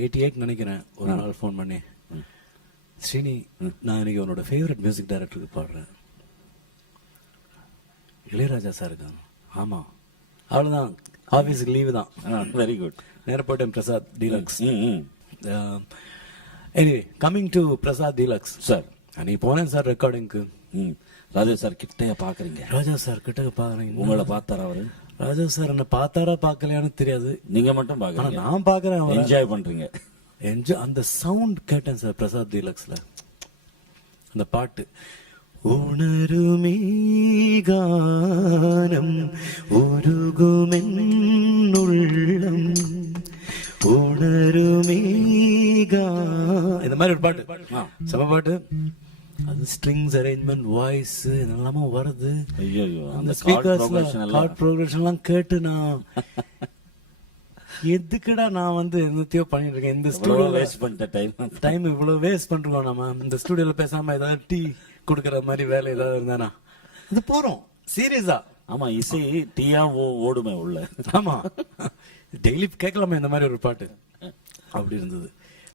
Eighty eight நினைக்கிறேன். ஒரு நாள் ஃபோன் பண்ணி. ஸ்ரீனி நான் இன்னைக்கு உன்னோட ஃபேவரட் மியூசிக் டைரக்டருக்கு பாடுறேன். இளையராஜா சார் இருக்காங்க. ஆமா. அவ்வளவுதான். ஆஃபீஸுக்கு லீவு தான். வெரி குட் நேர போயிட்டேன் Prasad deluxe anyway coming to Prasad deluxe sir அன்னைக்கு போனேன் சார் ரெக்கார்டிங்க்கு ராஜா சார் கிட்டே பாக்குறீங்க. ராஜா சார் கிட்ட பாக்குறீங்க உங்களை பார்த்தாரா அவரு? ராஜா சார் என்ன பார்த்தாரா பார்க்கலையான்னு தெரியாது. நீங்க மட்டும் பாக்குறீங்க நான் பாக்குறேன் அவரை. என்ஜாய் பண்றீங்க. என்ஜாய் அந்த சவுண்ட் கேட்டேன் சார் பிரசாத் டீலக்ஸ்ல அந்த பாட்டு. கானம் உருகுமென்னுள்ளம். உணருமே கா- இந்த மாதிரி ஒரு பாட்டு. செம பாட்டு. அது ஸ்ட்ரிங்ஸ் அரேஞ்ச்மெண்ட் வாய்ஸ் இதெல்லாம வருது. அந்த ஸ்பீக்கர்ஸ்ல கார்ட் ப்ரோக்ரஷன் எல்லாம். கேட்டு நான் எதுக்குடா நான் வந்து என்னத்தையோ பண்ணிட்டு இருக்கேன்? இந்த ஸ்டூடியோல வேஸ்ட் பண்ணிட்ட டைம் டைம் இவ்வளவு வேஸ்ட் பண்றோம் நம்ம இந்த ஸ்டூடியோல பேசாம ஏதாவது டீ கொடுக்கற மாதிரி வேலை ஏதாவது இருந்தானா? இது போறோம். சீரியஸா ஆமா இசை டீயா ஓ- ஓடுமே உள்ள. ஆமா. டெய்லி கேட்கலாமா இந்த மாதிரி ஒரு பாட்டு. அப்படி இருந்தது.